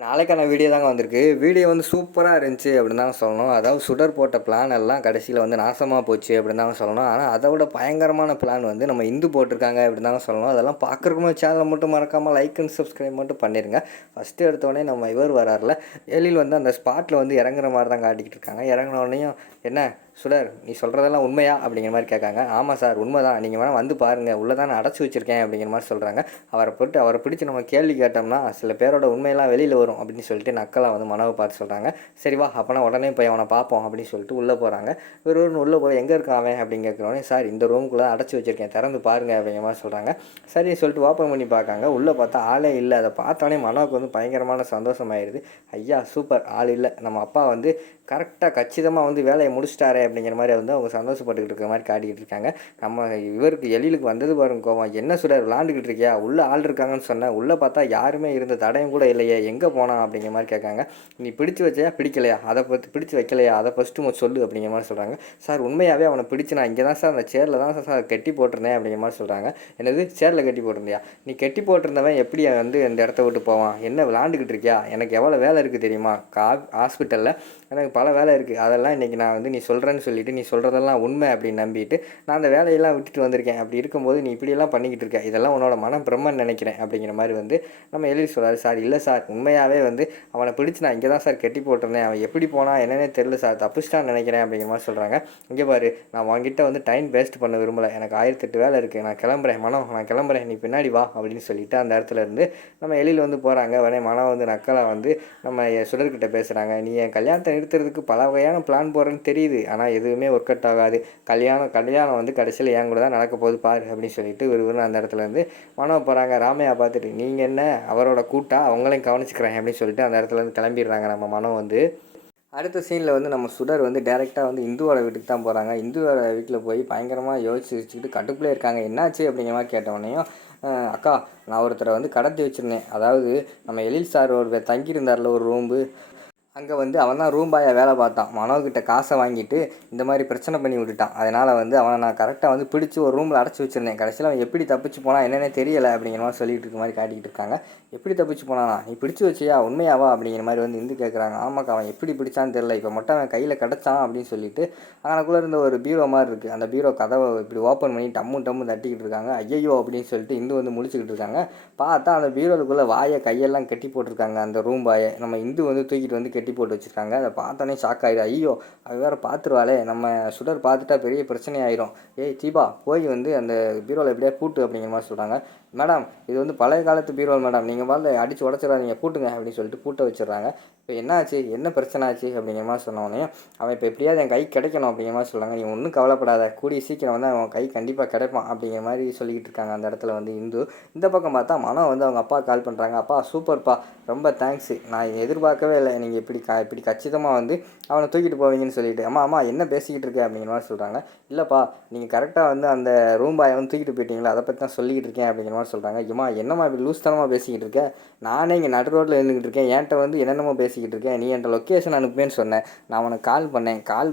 நாளைக்கான வீடியோ தாங்க வந்திருக்கு. வீடியோ வந்து சூப்பரா இருந்துச்சு அப்படின்னு தாங்க சொல்லணும். அதாவது சுடர் போட்ட பிளான் எல்லாம் கடைசியில வந்து நாசமா போச்சு அப்படின்னு தாங்க சொல்லணும். ஆனா அத விட பயங்கரமான பிளான் வந்து நம்ம இந்து போட்டிருக்காங்க அப்படின்னு தாங்க சொல்லணும். அதெல்லாம் பார்க்கறதுக்கு சேனலை மட்டும் மறக்காம லைக் அண்ட் சப்ஸ்கிரைப் மட்டும் பண்ணிருங்க. ஃபர்ஸ்ட் எடுத்தோடனே நம்ம இவர் வராருல, எழில் வந்து அந்த ஸ்பாட்ல வந்து இறங்குற மாதிரி தான் காட்டிக்கிட்டு இருக்காங்க. இறங்குன உடனேயும் என்ன சுடர் நீ சொல்கிறதெல்லாம் உண்மையா அப்படிங்கிற மாதிரி கேட்காங்க. ஆமாம் சார் உண்மை தான், நீங்கள் வேணால் வந்து பாருங்கள், உள்ளே தான் நான் அடைச்சி வச்சுருக்கேன் அப்படிங்கிற மாதிரி சொல்கிறாங்க. அவரை பிடிச்சி நம்ம கேள்வி கேட்டோம்னா சில பேரோட உண்மையெல்லாம் வெளியில் வரும் அப்படின்னு சொல்லிட்டு நக்கலாக வந்து மனவை பார்த்து சொல்கிறாங்க. சரி வா அப்போனா உடனே போய் அவனை பார்ப்போம் அப்படின்னு சொல்லிட்டு உள்ளே போகிறாங்க. ஒரு உள்ளே போய் எங்கே இருக்கான் அவன் அப்படின்னு கேட்குறோன்னே, சார் இந்த ரூமுக்குள்ளே அடைச்சி வச்சுருக்கேன், திறந்து பாருங்கள் அப்படிங்கிற மாதிரி சொல்கிறாங்க. சரின்னு சொல்லிட்டு ஓப்பன் பண்ணி பார்க்காங்க. உள்ளே பார்த்தா ஆளே இல்லை. அதை பார்த்தோன்னே மனோவுக்கு வந்து பயங்கரமான சந்தோஷமாயிருது. ஐயா சூப்பர், ஆள் இல்லை, நம்ம அப்பா வந்து கரெக்டாக கச்சிதமாக வந்து வேலையை முடிச்சிட்டாரே அப்படிங்கிற மாதிரி வந்து அவங்க சந்தோஷப்பட்டுக்கிட்டு இருக்கிற மாதிரி காட்டிக்கிட்டு இருக்காங்க. நம்ம இவருக்கு எழிலுக்கு வந்தது பாருங்க கோவம். என்ன சுடர் விளாண்டுக்கிட்டு இருக்கியா, உள்ளே ஆள் இருக்காங்கன்னு சொன்னேன், உள்ளே பார்த்தா யாருமே இருந்த தடயம் கூட இல்லையே, எங்கே போனான் அப்படிங்கிற மாதிரி கேட்காங்க. நீ பிடிச்சி வச்சையா பிடிக்கலையா, அதை பற்றி பிடிச்சி வைக்கலையா, அதை ஃபஸ்ட்டு சொல்லு அப்படிங்கிற மாதிரி சொல்கிறாங்க. சார் உண்மையாகவே அவனை பிடிச்சி நான் இங்கே தான் சார் அந்த சேரில் தான் சார் கட்டி போட்டிருந்தேன் அப்படிங்கிற மாதிரி சொல்கிறாங்க. என்னது சேரில் கட்டி போட்டிருந்தியா, நீ கட்டி போட்டிருந்தவன் எப்படி வந்து அந்த இடத்த விட்டு போவான், என்ன விளாண்டுக்கிட்டு இருக்கியா, எனக்கு எவ்வளோ வேலை இருக்குது தெரியுமா, ஹாஸ்பிட்டலில் எனக்கு பல வேலை இருக்குது, அதெல்லாம் இன்றைக்கி நான் வந்து நீ சொல்கிறேன்னு சொல்லிவிட்டு நீ சொல்கிறதெல்லாம் உண்மை அப்படின்னு நம்பிட்டு நான் அந்த வேலையெல்லாம் விட்டுட்டு வந்திருக்கேன். அப்படி இருக்கும்போது நீ இப்படியெல்லாம் பண்ணிக்கிட்டு இருக்க, இதெல்லாம் உன்னோட மனம் பிரம்மன்னு நினைக்கிறேன் அப்படிங்கிற மாதிரி வந்து நம்ம எழுதி சொல்கிறாரு. சார் இல்லை சார், உண்மையாகவே வந்து அவனை பிடிச்சி நான் இங்கே தான் சார் கட்டி போட்டிருந்தேன், அவன் எப்படி போனால் என்னன்னே தெரியல சார், தப்பிச்சிட்டான்னு நினைக்கிறேன் அப்படிங்கிற மாதிரி சொல்கிறாங்க. இங்கே பாரு, நான் உங்ககிட்ட வந்து டைம் வேஸ்ட் பண்ண விரும்பலை, எனக்கு 1008 வேலை இருக்குது, நான் கிளம்புறேன் மனம், நான் கிளம்புறேன், நீ பின்னாடி வா அப்படின்னு சொல்லிவிட்டு அந்த இடத்துல இருந்து நம்ம எழில் வந்து போகிறாங்க. உடனே மனம் வந்து நக்கலாக வந்து நம்ம சுடர்கிட்ட பேசுகிறாங்க. நீ என் கல்யாணத்தை நிறுத்துறதுக்கு பல வகையான பிளான் போடுறேன்னு தெரியுது, ஆனால் எதுவுமே ஒர்க் அவுட் ஆகாது, கல்யாணம் வந்து கடைசியில் என் கூட தான் நடக்க போகுது பாரு அப்படின்னு சொல்லிட்டு ஒரு அந்த இடத்துல இருந்து மனோ போகிறாங்க. ராமையா பார்த்துட்டு நீங்கள் என்ன அவரோட கூட்டா, அவங்களையும் கவனிச்சுக்கிறேன் அப்படின்னு சொல்லிட்டு அந்த இடத்துல இருந்து கிளம்பிடுறாங்க நம்ம மனோ வந்து. அடுத்த சீனில் வந்து நம்ம சுடர் வந்து டேரெக்டாக வந்து இந்துவோட வீட்டுக்கு தான் போகிறாங்க. இந்துவோட வீட்டில் போய் பயங்கரமாக யோசிச்சு வச்சுக்கிட்டு கட்டுக்குள்ளே இருக்காங்க. என்னாச்சு அப்படிங்கிற மாதிரி கேட்டவொடனையும், அக்கா நான் ஒருத்தரை வந்து கடத்தி வச்சுருந்தேன், அதாவது நம்ம எழில் சார் ஒரு தங்கியிருந்தார்ல ஒரு ரூம்பு, அங்கே வந்து அவன் தான் ரூம் பாயாக வேலை பார்த்தான். மனோக்கிட்ட காசை வாங்கிட்டு இந்த மாதிரி பிரச்சனை பண்ணி விட்டுட்டான். அதனால் வந்து அவனை நான் கரெக்டாக வந்து பிடிச்சி ஒரு ரூமில் அடைச்சி வச்சுருந்தேன். கடைசியில் அவன் எப்படி தப்பிச்சு போனான் என்னென்னே தெரியலை அப்படிங்கிற மாதிரி சொல்லிகிட்டு இருக்க மாதிரி காட்டிக்கிட்டு இருக்காங்க. எப்படி தப்பிச்சு போனானா, நீ பிடிச்சி வச்சியா, உண்மையாவா அப்படிங்கிற மாதிரி வந்து இந்து கேட்குறாங்க. ஆமாக்கா அவன் எப்படி பிடிச்சான்னு தெரியல, இப்போ மட்டும் அவன் கையில் கிடச்சான் அப்படின்னு சொல்லிட்டு அங்கனக்குள்ளே இருந்த ஒரு பீரோ மாதிரி இருக்குது, அந்த பீரோ கதவை இப்படி ஓப்பன் பண்ணி டம்மு தட்டிக்கிட்டு இருக்காங்க. ஐயோ அப்படின்னு சொல்லிட்டு இந்து வந்து முடிச்சுக்கிட்டு இருக்காங்க. பார்த்தா அந்த பீரோவுக்குள்ளே வாயை கையெல்லாம் கட்டி போட்டிருக்காங்க. அந்த ரூம் பாயை நம்ம இந்து வந்து தூக்கிட்டு வந்து கட்டி போட்டு வச்சுருக்காங்க. அதை பார்த்தோன்னே ஷாக் ஆகிடும். ஐயோ அது வேறு பார்த்துருவாளே, நம்ம சுடர் பார்த்துட்டா பெரிய பிரச்சனை ஆயிரும், ஏய் தீபா போய் வந்து அந்த பீரோவில் எப்படியா பூட்டு அப்படிங்கிற மாதிரி சொல்கிறாங்க. மேடம் இது வந்து பழைய காலத்து பீரோல் மேடம், நீங்கள் பால் அடித்து உடச்சிடாதீங்க, பூட்டுங்க அப்படின்னு சொல்லிட்டு பூட்டை வச்சிடுறாங்க. இப்போ என்ன ஆச்சு, என்ன பிரச்சனை ஆச்சு அப்படிங்கிற மாதிரி சொன்னோடனே, அவன் இப்போ எப்படியாவது என் கை கிடைக்கணும் அப்படிங்கிற மாதிரி சொல்கிறாங்க. நீ ஒன்றும் கவலைப்படாத, கூடிய சீக்கிரம் வந்து அவன் கை கண்டிப்பாக கிடைப்பான் அப்படிங்கிற மாதிரி சொல்லிக்கிட்டு இருக்காங்க அந்த இடத்துல வந்து இந்து. இந்த பக்கம் பார்த்தா மனம் வந்து அவங்க அப்பா கால் பண்ணுறாங்க. அப்பா சூப்பர்ப்பா, ரொம்ப தேங்க்ஸு, நான் எதிர்பார்க்கவே இல்லை நீங்கள் இப்படி கச்சிதமாக வந்து அவனை தூக்கிட்டு போவீங்கன்னு சொல்லிட்டு. அம்மா என்ன பேசிக்கிட்டு இருக்கேன் அப்படிங்கிற மாதிரி சொல்கிறாங்க. இல்லைப்பா நீங்கள் கரெக்டாக வந்து அந்த ரூம் பாயை வந்து தூக்கிட்டு போயிட்டீங்களா, அதை பற்றி தான் சொல்லிக்கிட்டு இருக்கேன் அப்படிங்கிற மாதிரி சொல்கிறாங்க. ஏம்மா என்னம்மா இப்படி லூஸ்தனமாக பேசிக்கிட்டு இருக்கேன், நானே இங்கே நடு ரோட்டில் இருந்துக்கிட்டு இருக்கேன், என்கிட்ட வந்து என்னென்னமோ பேசிக்கிட்டு இருக்கேன், நீ என்கிட்ட லொக்கேஷன் அனுப்புவேன்னு சொன்னேன், நான் உனக்கு கால்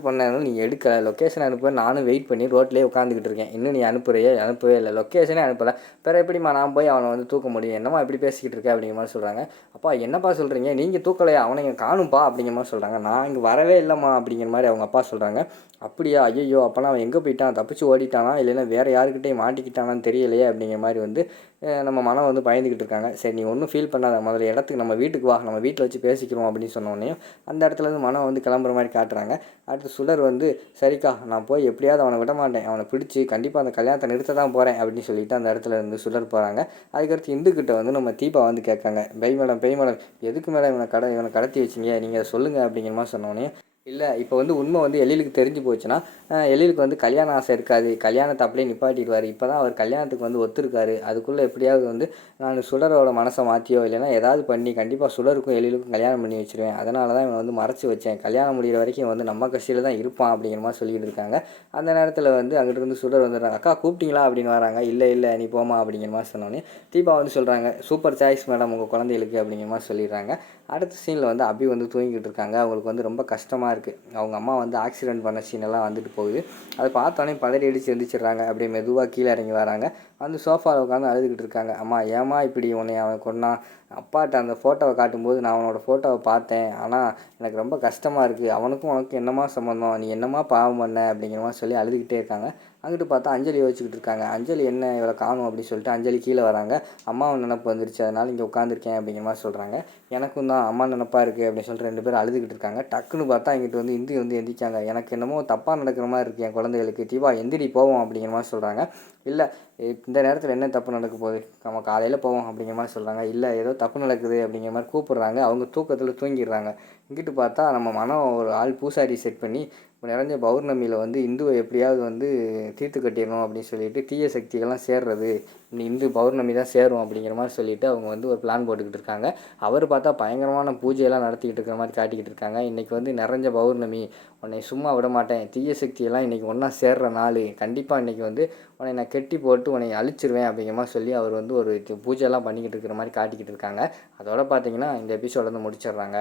பண்ணேன்னு நீ எடுக்கலை, லொக்கேஷன் அனுப்புவேன் நானும் வெயிட் பண்ணி ரோட்லேயே உட்காந்துக்கிட்டு இருக்கேன், இன்னும் நீ அனுப்பவே இல்லை, லொக்கேஷனே அனுப்பலை, பிறகு எப்படிம்மா நான் போய் அவனை வந்து தூக்க முடியும், என்னம்மா இப்படி பேசிக்கிட்டு இருக்கேன் அப்படிங்கிற மாதிரி சொல்கிறாங்க. அப்பா என்னப்பா சொல்கிறீங்க, நீங்கள் தூக்கலையா, அவனை இங்கே காணும்ப்பா அப்படிங்கிற மாதிரி சொல்கிறாங்க. நான் இங்கே வரவே இல்லைம்மா அப்படிங்கிற மாதிரி அவங்க அப்பா சொல்கிறாங்க. அப்படியா, ஐயோ அப்போனா அவன் எங்கே போயிட்டான், தப்பிச்சு ஓடிட்டானா இல்லைன்னா வேறு யாருக்கிட்டையும் மாட்டிக்கிட்டானான்னு தெரியலையே அப்படிங்கிற மாதிரி வந்து நம்ம மனம் வந்து பயந்துக்கிட்டு இருக்காங்க. சரி நீ ஒன்றும் ஃபீல் பண்ணாத, முதல்ல இடத்துக்கு நம்ம வீட்டுக்கு வா, நம்ம வீட்டில் வச்சு பேசிக்கிறோம் அப்படின்னு சொன்னோடனே அந்த இடத்துலேருந்து மனம் வந்து கிளம்புற மாதிரி காட்டுறாங்க. அடுத்து சுடர் வந்து சரிக்கா நான் போய் எப்படியாவது அவனை விட மாட்டேன், அவனை பிடிச்சி கண்டிப்பாக அந்த கல்யாணத்தை நிறுத்த தான் போகிறேன் அப்படின்னு சொல்லிட்டு அந்த இடத்துல இருந்து சுடர் போகிறாங்க. அதுக்கடுத்து இந்துக்கிட்ட வந்து நம்ம தீபா வந்து கேட்காங்க. பெய் மேடம் எதுக்கு மேடம் இவனை கடத்தி வச்சிங்க, நீங்கள் சொல்லுங்கள் அப்படிங்கிற மாதிரி சொன்னோடனே, இல்லை இப்போ வந்து உண்மை வந்து எழிலுக்கு தெரிஞ்சு போச்சுன்னா எழிலுக்கு வந்து கல்யாண ஆசை இருக்காது, கல்யாணத்தை அப்படியே நிப்பாட்டிடுவார், இப்போ தான் அவர் கல்யாணத்துக்கு வந்து ஒத்துருக்காரு, அதுக்குள்ளே எப்படியாவது வந்து நான் சுடரோட மனசை மாற்றியோ இல்லைனா ஏதாவது பண்ணி கண்டிப்பாக சுடருக்கும் எழிலுக்கும் கல்யாணம் பண்ணி வச்சுருவேன், அதனால தான் இவனை வந்து மறைச்சி வச்சேன், கல்யாணம் முடிகிற வரைக்கும் வந்து நம்ம கட்சியில் தான் இருப்பான் அப்படிங்கிற மாதிரி சொல்லிக்கிட்டு இருக்காங்க. அந்த நேரத்தில் வந்து அங்கிட்டு இருந்து சுடர் வந்துடுறாங்க. அக்கா கூப்பிட்டீங்களா அப்படின்னு வராங்க. இல்லை நீ போமா அப்படிங்கிற மாதிரி சொன்னோன்னே தீபா வந்து சொல்கிறாங்க, சூப்பர் சாய்ஸ் மேடம் உங்கள் குழந்தைகளுக்கு அப்படிங்கிற மாதிரி சொல்லிடுறாங்க. அடுத்த சீனில் வந்து அபி வந்து தூங்கிட்டு இருக்காங்க. அவங்களுக்கு வந்து ரொம்ப கஷ்டமாக இருக்குது. அவங்க அம்மா வந்து ஆக்சிடென்ட் பண்ண சீனெல்லாம் வந்துட்டு போகுது. அதை பார்த்தோன்னே பதறி அடித்து எழுந்திரிச்சிடுறாங்க. அப்படியே மெதுவாக கீழே இறங்கி வராங்க. வந்து சோஃபாவில் உட்காந்து அழுதுகிட்டு இருக்காங்க. அம்மா ஏம்மா இப்படி உன்னை அவன் கொன்னான், அப்பாட்ட அந்த ஃபோட்டோவை காட்டும்போது நான் அவனோட ஃபோட்டோவை பார்த்தேன். ஆனால் எனக்கு ரொம்ப கஷ்டமாக இருக்குது. அவனுக்கும் உனக்கும் என்னம்மா சம்மந்தம்? நீ என்னம்மா பாவம் பண்ண? அப்படிங்கிற மாதிரி சொல்லி அழுதுகிட்டே இருக்காங்க. அங்கிட்டு பார்த்தா அஞ்சலி யோசிச்சுக்கிட்டு இருக்காங்க. அஞ்சலி என்ன இவளை காணும் அப்படின்னு சொல்லிட்டு அஞ்சலி கீழே வராங்க. அம்மாவை நினப்பு வந்துருச்சு, அதனால் இங்கே உட்காந்துருக்கேன் அப்படிங்கிற மாதிரி சொல்கிறாங்க. எனக்கும் தான் அம்மா நினப்பாக இருக்குது அப்படின்னு சொல்லிட்டு 2 பேரும் அழுதுகிட்டு இருக்காங்க. டக்குன்னு பார்த்தா இங்கிட்டு வந்து இந்து வந்து எந்திரிக்காங்க. எனக்கு என்னமோ தப்பாக நடக்கிற மாதிரி இருக்குது என் குழந்தைகளுக்கு. தீபா எந்திரி போவோம் அப்படிங்கிற மாதிரி சொல்கிறாங்க. இல்லை இந்த நேரத்தில் என்ன தப்பு நடக்க போகுது, நம்ம காலையில் போவோம் அப்படிங்கிற மாதிரி சொல்கிறாங்க. இல்லை ஏதோ தப்பு நடக்குது அப்படிங்கிற மாதிரி கூப்பிட்றாங்க. அவங்க தூக்கத்தில் தூங்கிடுறாங்க. இங்கிட்டு பார்த்தா நம்ம மனம் ஒரு ஆள் பூசாரி செட் பண்ணி நிறைஞ்ச பௌர்ணமியில் வந்து இந்துவை எப்படியாவது வந்து தீர்த்து கட்டிடணும் அப்படின்னு சொல்லிட்டு தீய சக்திகள்லாம் சேர்றது இந்து பௌர்ணமி தான் சேரும் அப்படிங்கிற மாதிரி சொல்லிவிட்டு அவங்க வந்து ஒரு பிளான் போட்டுக்கிட்டு இருக்காங்க. அவர் பார்த்தா பயங்கரமான பூஜையெல்லாம் நடத்திக்கிட்டு இருக்கிற மாதிரி காட்டிக்கிட்டு இருக்காங்க. இன்றைக்கி வந்து நிறைஞ்ச பௌர்ணமி, உன்னை சும்மா விட மாட்டேன், தீய சக்தியெல்லாம் இன்றைக்கி ஒன்றா சேர்ற நாள், கண்டிப்பாக இன்றைக்கி வந்து உன்னை நான் கெட்டி போட்டு உன்னை அழிச்சிருவேன் அப்படிங்கிற மாதிரி சொல்லி அவர் வந்து ஒரு பூஜையெல்லாம் பண்ணிக்கிட்டு இருக்கிற மாதிரி காட்டிக்கிட்டு இருக்காங்க. அதோட பார்த்தீங்கன்னா இந்த எபிசோட வந்து முடிச்சிடுறாங்க.